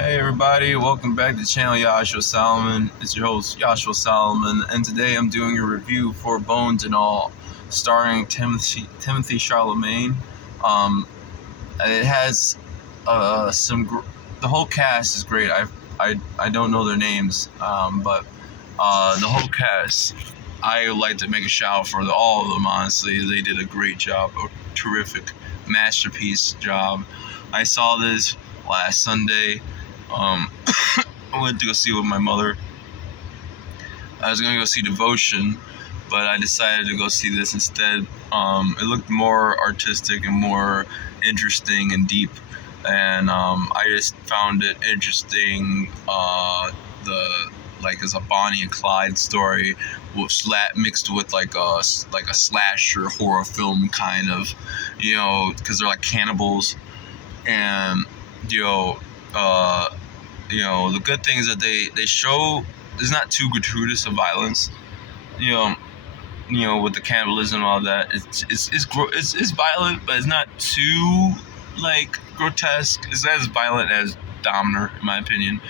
Hey everybody, welcome back to the channel Y.O.B. Solomon. It's your host Y.O.B. Solomon, and today I'm doing a review for Bones and All, starring Timothy Chalamet. It has the whole cast is great. I don't know their names, but the whole cast, I would like to make a shout for all of them. Honestly, they did a great job, a terrific masterpiece job. I saw this last Sunday. I went to go see it with my mother. I was gonna go see Devotion, but I decided to go see this instead. It looked more artistic and more interesting and deep, and I just found it interesting. It's a Bonnie and Clyde story, mixed with like a slasher horror film kind of, because they're like cannibals, and you know. The good thing is that they show there's not too gratuitous of violence. You know, with the cannibalism and all that. It's violent, but it's not too like grotesque. It's as violent as Dominer, in my opinion,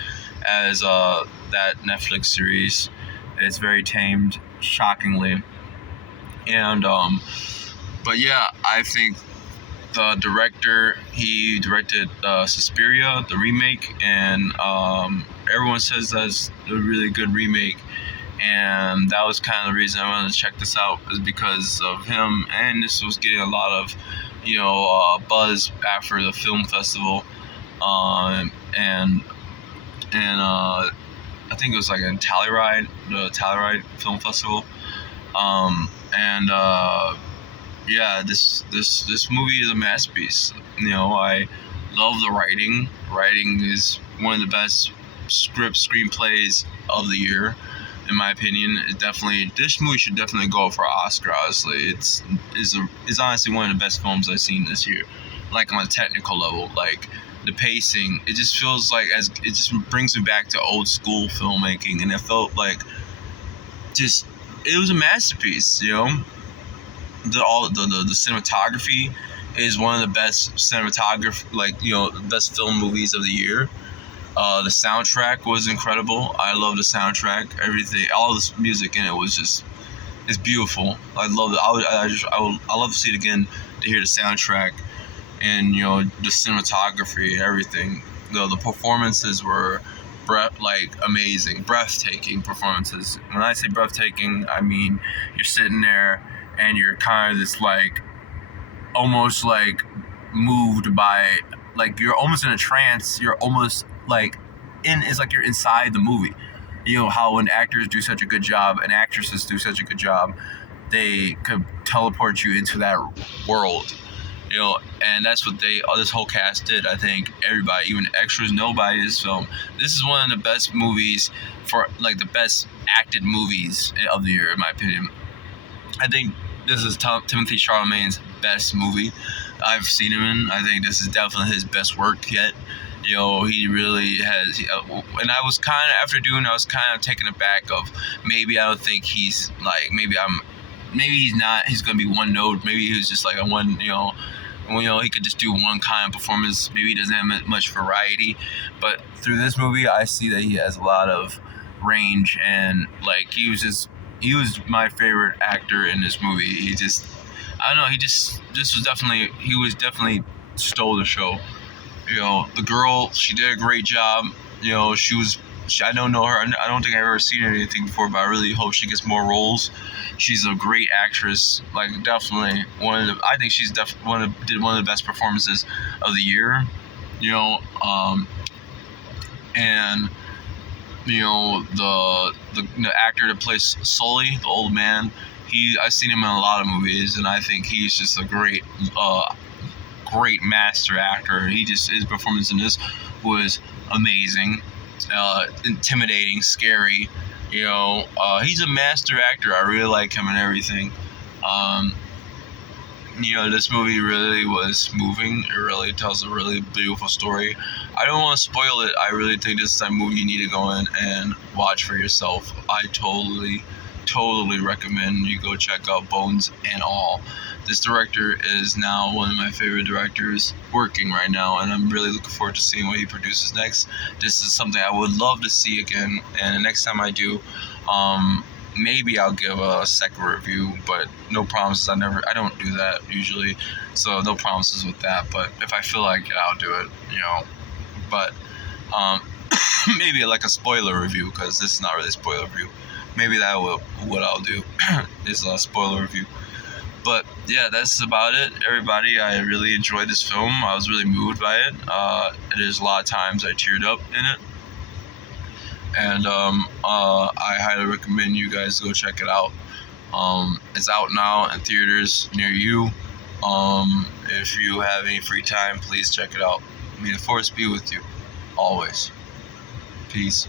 as that Netflix series. It's very tamed, shockingly, and but yeah, I think the director, he directed Suspiria, the remake, and everyone says that's a really good remake, and that was kind of the reason I wanted to check this out, is because of him, and this was getting a lot of buzz after the film festival, and I think it was like in Telluride, the Telluride Film Festival, and yeah, this movie is a masterpiece. I love the writing. Writing is one of the best screenplays of the year, in my opinion. This movie should definitely go for an Oscar. Honestly, it's honestly one of the best films I've seen this year. Like on a technical level, like the pacing, it just feels like it just brings me back to old school filmmaking, and it felt like it was a masterpiece. The cinematography is one of the best best film movies of the year. The soundtrack was incredible. I love the soundtrack. Everything, all this music in it it's beautiful. I love it. I love to see it again, to hear the soundtrack and the cinematography, everything. The performances were amazing, breathtaking performances. When I say breathtaking, I mean you're sitting there and you're kind of just almost moved by, you're almost in a trance. You're almost it's like you're inside the movie. How when actors do such a good job and actresses do such a good job, they could teleport you into that world. And that's what this whole cast did. I think everybody, even extras, nobody in this film. This is one of the best movies, for the best acted movies of the year, in my opinion. I think this is Timothy Chalamet's best movie I've seen him in. I think this is definitely his best work yet. He really has. And I was kind of, after doing, I was kind of taken aback of, maybe I don't think he's maybe he's not. He's gonna be one note. Maybe he was just like a one. He could just do one kind of performance. Maybe he doesn't have much variety. But through this movie, I see that he has a lot of range, and he was my favorite actor in this movie. I don't know, he was definitely stole the show. The girl, she did a great job. I don't know her. I don't think I've ever seen her in anything before, but I really hope she gets more roles. She's a great actress. Definitely I think she's definitely did one of the best performances of the year. And the actor that plays Sully, the old man, I've seen him in a lot of movies, and I think he's just a great master actor. His performance in this was amazing, intimidating, scary. He's a master actor. I really like him and everything. This movie really was moving. It really tells a really beautiful story. I don't want to spoil it. I really think this is a movie you need to go in and watch for yourself. I totally recommend you go check out Bones and All. This director is now one of my favorite directors working right now, and I'm really looking forward to seeing what he produces next. This is something I would love to see again, and the next time I do, maybe I'll give a second review, but no promises. I don't do that usually, so no promises with that. But if I feel like it, I'll do it, But um, maybe like a spoiler review, because this is not really a spoiler review. Maybe that will what I'll do is a spoiler review. But yeah, that's about it, everybody. I really enjoyed this film. I was really moved by it. There's a lot of times I teared up in it, and I highly recommend you guys go check it out. It's out now in theaters near you. If you have any free time, please check it out. May the force be with you always. Peace.